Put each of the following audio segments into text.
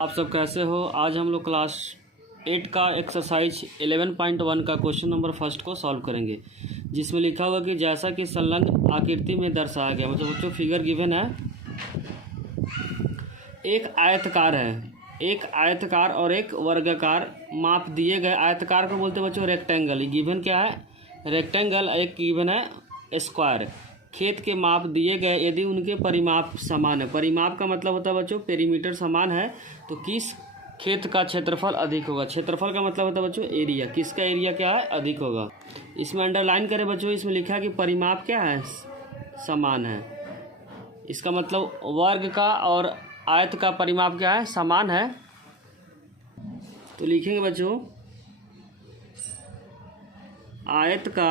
आप सब कैसे हो। आज हम लोग क्लास 8 का एक्सरसाइज 11.1 का क्वेश्चन नंबर फर्स्ट को सॉल्व करेंगे, जिसमें लिखा हुआ कि जैसा कि संलग्न आकृति में दर्शाया गया। मतलब बच्चों फिगर गिवन है, एक आयतकार और एक वर्गाकार माप दिए गए। आयतकार को बोलते हैं बच्चों रेक्टेंगल। गिवन क्या है? रेक्टेंगल। एक गिवन है स्क्वायर। खेत के माप दिए गए यदि उनके परिमाप समान है। परिमाप का मतलब होता है बच्चों पेरीमीटर समान है तो किस खेत का क्षेत्रफल अधिक होगा। क्षेत्रफल का मतलब होता है बच्चों एरिया। किसका एरिया क्या है? अधिक होगा। इसमें अंडरलाइन करें बच्चों, इसमें लिखा है कि परिमाप क्या है? समान है। इसका मतलब वर्ग का और आयत का परिमाप क्या है? समान है। तो लिखेंगे बच्चों आयत का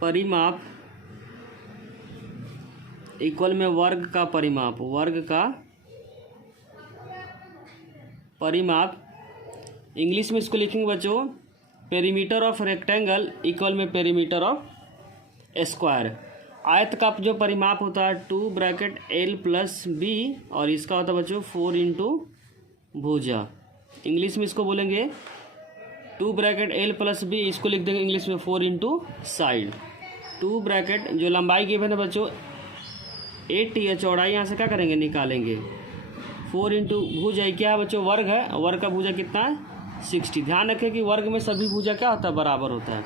परिमाप इक्वल में वर्ग का परिमाप। वर्ग का परिमाप इंग्लिश में इसको लिखेंगे बच्चों पेरीमीटर ऑफ रेक्टेंगल इक्वल में पेरीमीटर ऑफ स्क्वायर। आयत का जो परिमाप होता है 2 प्लस बी और इसका होता है बच्चों 4 इंटू भुजा। इंग्लिश में इसको बोलेंगे 2 प्लस बी, इसको लिख देंगे इंग्लिश में 4 इंटू साइड। 2 जो लंबाई गिवन है बच्चों 80 है, चौड़ाई यहाँ से क्या करेंगे? निकालेंगे। 4 इंटू भुजा क्या है बच्चों? वर्ग है। वर्ग का भुजा कितना है? 60। ध्यान रखें कि वर्ग में सभी भुजा क्या होता है? बराबर होता है।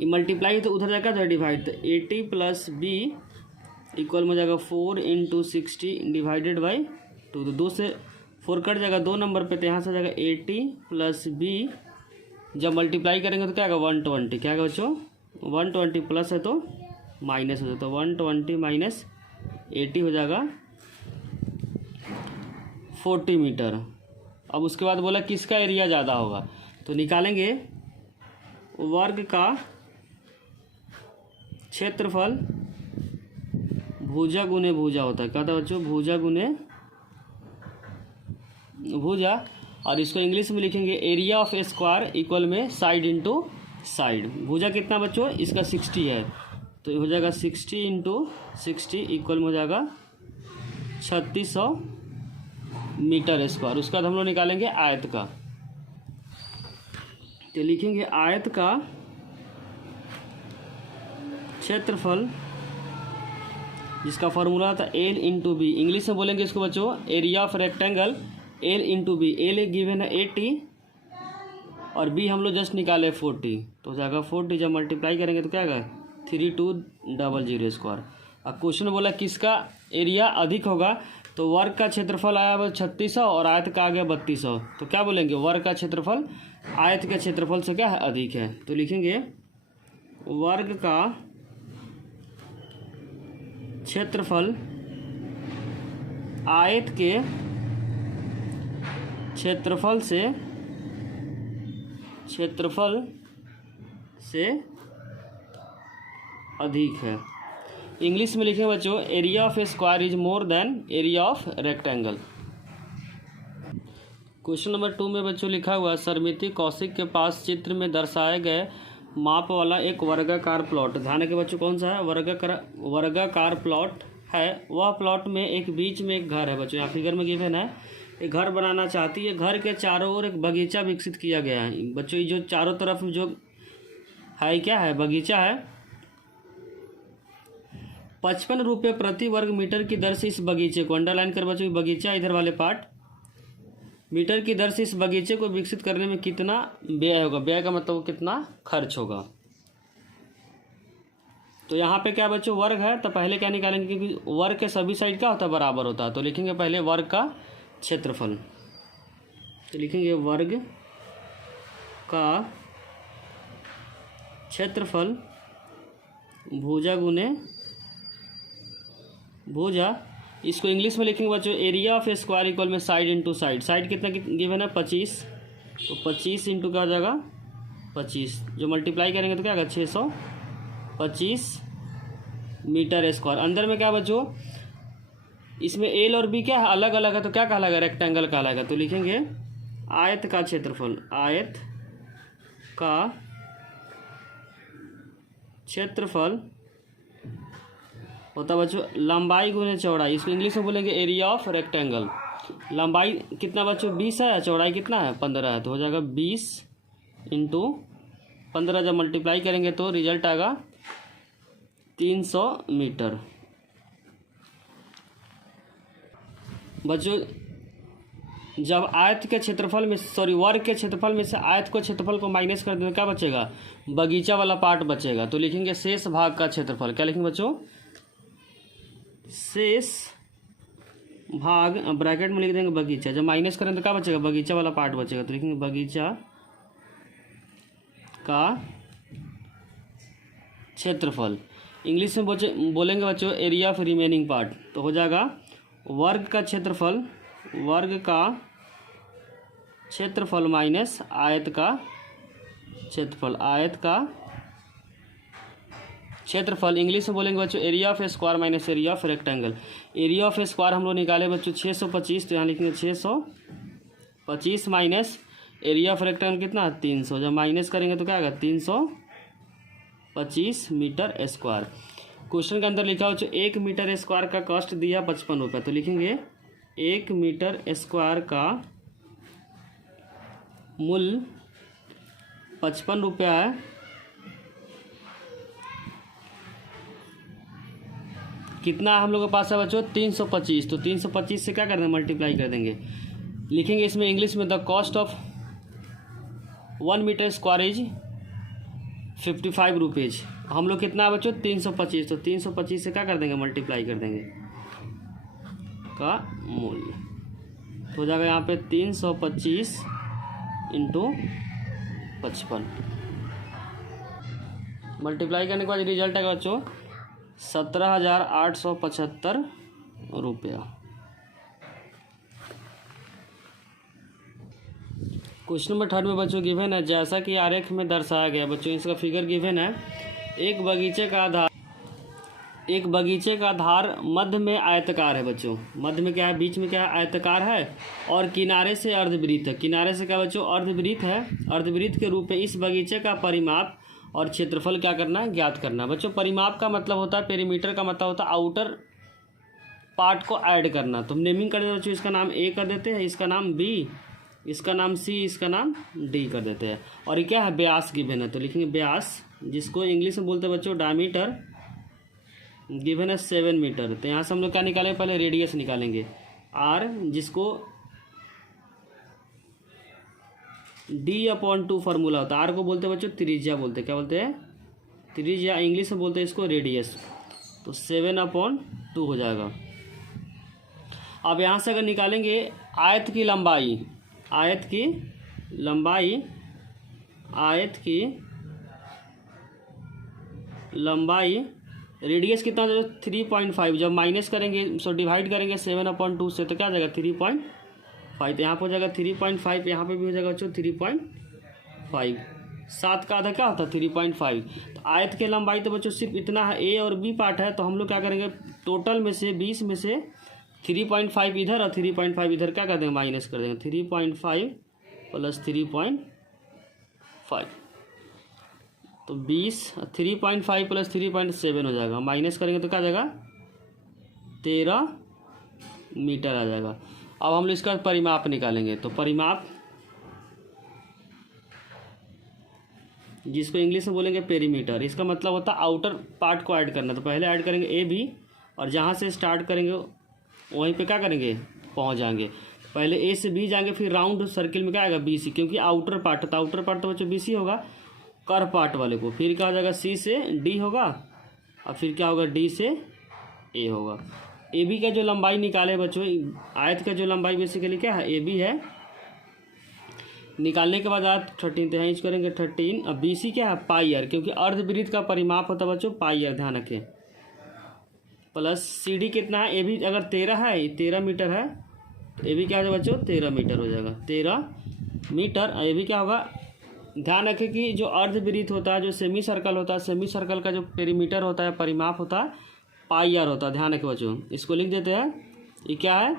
ये मल्टीप्लाई तो उधर जाएगा तो डिवाइड, तो 80 प्लस बी इक्वल में हो जाएगा 4 इंटू 60 डिवाइडेड बाई 2। तो 2 से 4 कट जाएगा 2 नंबर पे, तो यहाँ से हो जाएगा 80 प्लस बी। जब मल्टीप्लाई करेंगे तो क्या होगा? 120। क्या होगा बच्चों? 120 प्लस है तो माइनस हो जाता है, तो 120 माइनस 80 हो जाएगा 40 मीटर। अब उसके बाद बोला किसका एरिया ज़्यादा होगा, तो निकालेंगे वर्ग का क्षेत्रफल भुजा गुने भुजा होता है। क्या होता है बच्चों? भुजा गुने भुजा। और इसको इंग्लिश में लिखेंगे एरिया ऑफ स्क्वायर इक्वल में साइड इंटू साइड। भुजा कितना बच्चों? इसका 60 है, तो हो जाएगा 60 इंटू 60 इक्वल में हो जाएगा 3600 मीटर स्क्वायर। उसके बाद हम लोग निकालेंगे आयत का, तो लिखेंगे आयत का क्षेत्रफल जिसका फॉर्मूला था एल इंटू बी। इंग्लिश में बोलेंगे इसको बच्चों area of rectangle L into B. L given है 80 और बी हम लोग जस्ट निकाले 40, तो हो जाएगा 40। जब मल्टीप्लाई करेंगे तो क्या आएगा? 3200 स्क्वायर। अब क्वेश्चन बोला किसका एरिया अधिक होगा, तो वर्ग का क्षेत्रफल आया 3600 और आयत का आ गया 3200। तो क्या बोलेंगे? वर्ग का क्षेत्रफल आयत के क्षेत्रफल से क्या है? अधिक है। तो लिखेंगे वर्ग का क्षेत्रफल आयत के क्षेत्रफल से अधिक है। इंग्लिश में लिखें बच्चों area of square is more than area of rectangle. Question number 2 में बच्चों लिखा हुआ है सरमिति कौशिक के पास चित्र में दर्शाए गए माप वाला एक वर्गाकार प्लॉट। ध्यान रखें बच्चों कौन सा है? वर्गाकार प्लॉट है। वह प्लॉट में एक बीच में एक घर है बच्चों। यहाँ फिगर में गिवन है एक घर बनाना चाहती है। घर के चारों ओर एक बगीचा विकसित किया गया है। बच्चों ये जो चारों तरफ जो है क्या है? बगीचा है। 55 रुपये प्रति वर्ग मीटर की दर से इस बगीचे को, अंडरलाइन कर बच्चों बगीचा इधर वाले पार्ट, मीटर की दर से इस बगीचे को विकसित करने में कितना व्यय होगा। व्यय का मतलब कितना खर्च होगा। तो यहाँ पे क्या बच्चों वर्ग है, तो पहले क्या निकालेंगे? क्योंकि वर्ग के सभी साइड क्या होता है? बराबर होता है। तो लिखेंगे पहले वर्ग का क्षेत्रफल, तो लिखेंगे वर्ग का क्षेत्रफल भुजा गुने भुजा। इसको इंग्लिश में लिखेंगे बच्चों एरिया ऑफ स्क्वायर इक्वल में साइड इंटू साइड। साइड कितना गिवन है? 25, तो 25 इंटू क्या हो जाएगा? 25। जो मल्टीप्लाई करेंगे तो क्या आएगा? 625 मीटर स्क्वायर। अंदर में क्या बच्चों इसमें एल और बी क्या है? अलग अलग है, तो क्या कहलाएगा? रेक्टेंगल कहलाएगा। तो लिखेंगे आयत का क्षेत्रफल, आयत का क्षेत्रफल होता है बच्चों लंबाई गुने चौड़ाई, इसको इंग्लिश में बोलेंगे एरिया ऑफ रेक्टेंगल। लंबाई कितना बच्चों 20 है, चौड़ाई कितना है 15 है, तो हो जाएगा 20 इंटू 15। जब मल्टीप्लाई करेंगे तो रिजल्ट आएगा 300 मीटर। बच्चों जब आयत के क्षेत्रफल में वर्ग के क्षेत्रफल में से आयत को क्षेत्रफल को माइनस कर दें तो क्या बचेगा, बगीचा वाला पार्ट बचेगा। तो लिखेंगे शेष भाग का क्षेत्रफल, क्या लिखेंगे बच्चों, शेष भाग, ब्रैकेट में लिख देंगे बगीचा। जब माइनस करें तो क्या बचेगा, बगीचा वाला पार्ट बचेगा। तो लिखेंगे बगीचा का क्षेत्रफल। इंग्लिश में बोलेंगे बच्चों एरिया ऑफ रिमेनिंग पार्ट। तो हो जाएगा वर्ग का क्षेत्रफल, वर्ग का क्षेत्रफल माइनस आयत का क्षेत्रफल, आयत का क्षेत्रफल। इंग्लिश में बोलेंगे बच्चों area of square minus area of rectangle. Area of square हम लोग निकाले बच्चों 625, तो यहाँ लिखेंगे 625 माइनस एरिया ऑफ रेक्टेंगल कितना 300। जब माइनस करेंगे तो क्या आएगा 325 मीटर स्क्वायर। क्वेश्चन के अंदर लिखा हो 1 मीटर स्क्वायर का कॉस्ट दिया 55 रुपये। तो लिखेंगे 1 मीटर स्क्वायर का मूल्य 55 रुपया है। कितना हम लोग के पास है बच्चों 325, तो 325 से क्या कर देंगे मल्टीप्लाई कर देंगे। लिखेंगे इसमें इंग्लिश में the cost of 1 metre square is 55 rupees. हम लोग कितना है बच्चों 325, तो 325 से क्या कर देंगे मल्टीप्लाई कर देंगे का मूल्य। तो हो जाएगा यहाँ पे 325 इंटू 55। मल्टीप्लाई करने के बाद रिजल्ट आएगा बच्चों 17,875 रुपया। क्वेश्चन नंबर 3 में बच्चों गिवन है जैसा कि आरेख में दर्शाया गया। बच्चों इसका फिगर गिवन है, एक बगीचे का आधार मध्य में आयताकार है। बच्चों मध्य में क्या है, बीच में क्या है आयताकार है, और किनारे से अर्धवृत्त है। किनारे से क्या बच्चों अर्धवृत्त है। अर्धवृत्त के रूप में इस बगीचे का परिमाप और क्षेत्रफल क्या करना है, ज्ञात करना है। बच्चों परिमाप का मतलब होता है, पेरीमीटर का मतलब होता है आउटर पार्ट को ऐड करना। तो हम नेमिंग कर देते हैं बच्चों, इसका नाम ए कर देते हैं, इसका नाम बी, इसका नाम सी, इसका नाम डी कर देते हैं। और ये क्या है व्यास गिवन है, तो लिखेंगे व्यास, जिसको इंग्लिश में बोलते हैं बच्चों डायमीटर, गिवन है 7 मीटर। तो यहाँ से हम लोग क्या निकालेंगे, पहले रेडियस निकालेंगे आर, जिसको D/2 फार्मूला होता है। आर को बोलते हैं बच्चों त्रिज्या बोलते हैं, क्या बोलते हैं त्रिज्या, इंग्लिश में बोलते हैं इसको रेडियस। तो 7/2 हो जाएगा। अब यहाँ से अगर निकालेंगे आयत की लंबाई, आयत की लंबाई रेडियस कितना हो जाएगा 3.5। जब माइनस करेंगे सो डिवाइड करेंगे 7/2 से, तो क्या हो जाएगा 3.5। तो यहाँ पर हो जाएगा 3.5, यहाँ पे भी हो जाएगा बच्चों 3.5। 7 का आधा क्या होता है 3.5। तो आयत की लंबाई तो बच्चों सिर्फ इतना है, ए और बी पार्ट है। तो हम लोग क्या करेंगे टोटल में से 20 में से 3.5 इधर और 3.5 इधर क्या कर देंगे माइनस कर देंगे। 3.5 प्लस 3.5 तो 20, 3.5 प्लस 3.7 हो जाएगा। माइनस करेंगे तो क्या आ जाएगा 13 मीटर आ जाएगा। अब हम लोग इसका परिमाप निकालेंगे। तो परिमाप, जिसको इंग्लिश में बोलेंगे पेरीमीटर, इसका मतलब होता है आउटर पार्ट को ऐड करना। तो पहले ऐड करेंगे ए बी, और जहाँ से स्टार्ट करेंगे वहीं पे क्या करेंगे पहुँच जाएंगे। पहले ए से बी जाएंगे, फिर राउंड सर्किल में क्या आएगा बी सी, क्योंकि आउटर पार्ट होता है। आउटर पार्ट तो बच्चों बी सी होगा कर पार्ट वाले को। फिर क्या हो जाएगा सी से डी होगा, और फिर क्या होगा डी से ए होगा। ए बी का जो लंबाई निकाले बच्चों, आयत का जो लंबाई बेसिकली क्या है ए बी है। निकालने के बाद आप 13 तो इंच करेंगे 13। अब बी सी क्या है पाई आर, क्योंकि अर्धवृत्त का परिमाप होता है बच्चों पाई आर, ध्यान रखें। प्लस सी डी कितना है, ए बी अगर 13 है 13 मीटर है, तो ए बी क्या हो जाएगा बच्चों 13 मीटर हो जाएगा, 13 मीटर। ए बी क्या होगा, ध्यान रखें कि जो अर्धवृत्त होता है, जो सेमी सर्कल होता है, सेमी सर्कल का जो पेरीमीटर होता है, परिमाप होता है पाई आर होता है। ध्यान रखें बच्चों, इसको लिख देते हैं। ये क्या है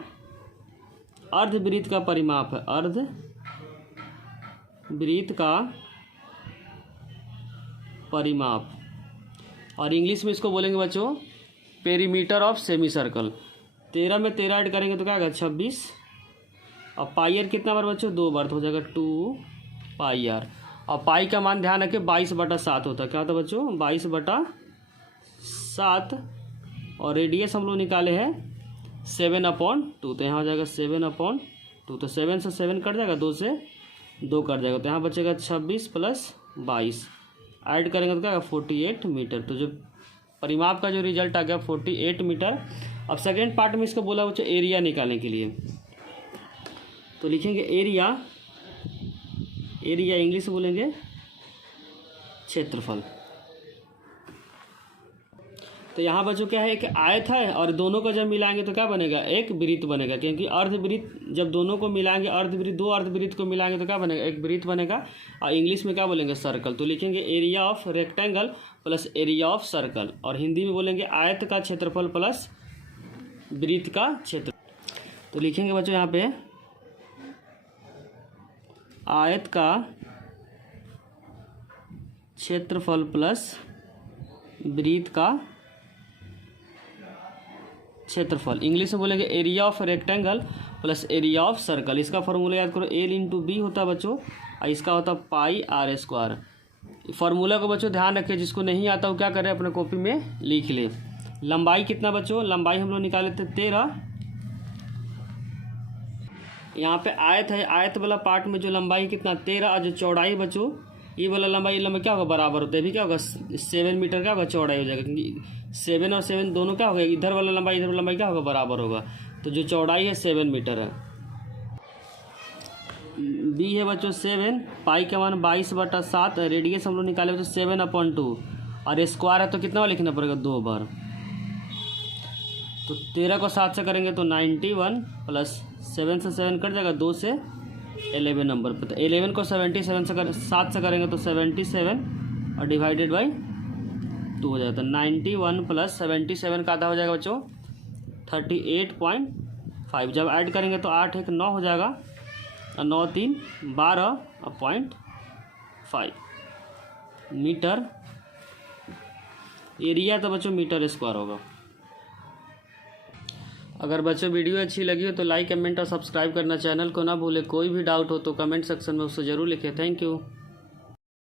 अर्धवृत्त का परिमाप है, अर्धवृत्त का परिमाप। और इंग्लिश में इसको बोलेंगे बच्चों पेरीमीटर ऑफ सेमी सर्कल। 13 में 13 ऐड करेंगे तो क्या आएगा 26। और पाई आर कितना बार बच्चों 2 बार, तो हो जाएगा 2 पाई आर। और पाई का मान ध्यान रखें 22/7 होता है। क्या होता है बच्चों 22/7। और रेडियस हम लोग निकाले हैं 7/2, तो यहाँ हो जाएगा 7/2। तो 7 से 7 कट जाएगा, 2 से 2 कट जाएगा, तो यहाँ बचेगा 26 + 22 ऐड करेंगे तो क्या आएगा 48 मीटर। तो जो परिमाप का जो रिजल्ट आ गया 48 मीटर। अब सेकेंड पार्ट में इसको बोला बच्चों एरिया निकालने के लिए, तो लिखेंगे एरिया। एरिया इंग्लिश में बोलेंगे क्षेत्रफल। तो यहाँ बच्चों क्या है, एक आयत है और दोनों को जब मिलाएंगे तो क्या बनेगा, एक वृत्त बनेगा। क्योंकि अर्धवृत्त जब दोनों को मिलाएंगे, अर्धवृत्त 2 अर्धवृत्त को मिलाएंगे तो क्या बनेगा, एक वृत्त बनेगा। और इंग्लिश में क्या बोलेंगे सर्कल। तो लिखेंगे area of rectangle plus area of circle. और हिंदी में बोलेंगे आयत का क्षेत्रफल प्लस वृत्त का क्षेत्र। तो लिखेंगे बच्चों यहाँ पे आयत का क्षेत्रफल प्लस वृत्त का क्षेत्रफल। इंग्लिश में बोलेंगे area of rectangle plus area of circle. इसका फॉर्मूला याद करो, L/B होता है बच्चों, और इसका होता है πr²। फार्मूला को बच्चों ध्यान रखें, जिसको नहीं आता वो क्या करें अपने कॉपी में लिख ले। लंबाई कितना बच्चों, लंबाई हम लोग निकाले थे 13। यहाँ पे आयत है, आयत वाला पार्ट में जो लंबाई कितना 13, और जो चौड़ाई बच्चों ये वाला लंबाई क्या होगा बराबर होता है, भी क्या होगा 7 मीटर क्या होगा चौड़ाई हो जाएगा। क्योंकि 7 और 7 दोनों क्या होगा, इधर वाला लंबाई इधर वाला लंबाई क्या होगा बराबर होगा। तो जो चौड़ाई है 7 मीटर है। बी है बच्चों 7, पाई का मान 22/7, रेडियस हम लोग निकाले तो 7/2, और स्क्वायर है तो कितना लिखना पड़ेगा 2 बार। तो 13 को 7 से करेंगे तो 91 प्लस 7 से 7 कट जाएगा, 2 से 11 नंबर पर। तो 11 को 77 से 7 से करेंगे तो 77 और डिवाइडेड बाई 2 हो जाता है। 91 प्लस 77 का आधा हो जाएगा बच्चों 38.5। जब ऐड करेंगे तो 8 1 9 हो जाएगा, और 9 3 12.5 मीटर। एरिया तो बच्चों मीटर स्क्वायर होगा। अगर बच्चों वीडियो अच्छी लगी हो तो लाइक कमेंट और सब्सक्राइब करना चैनल को ना भूले। कोई भी डाउट हो तो कमेंट सेक्शन में उससे ज़रूर लिखें। Thank you.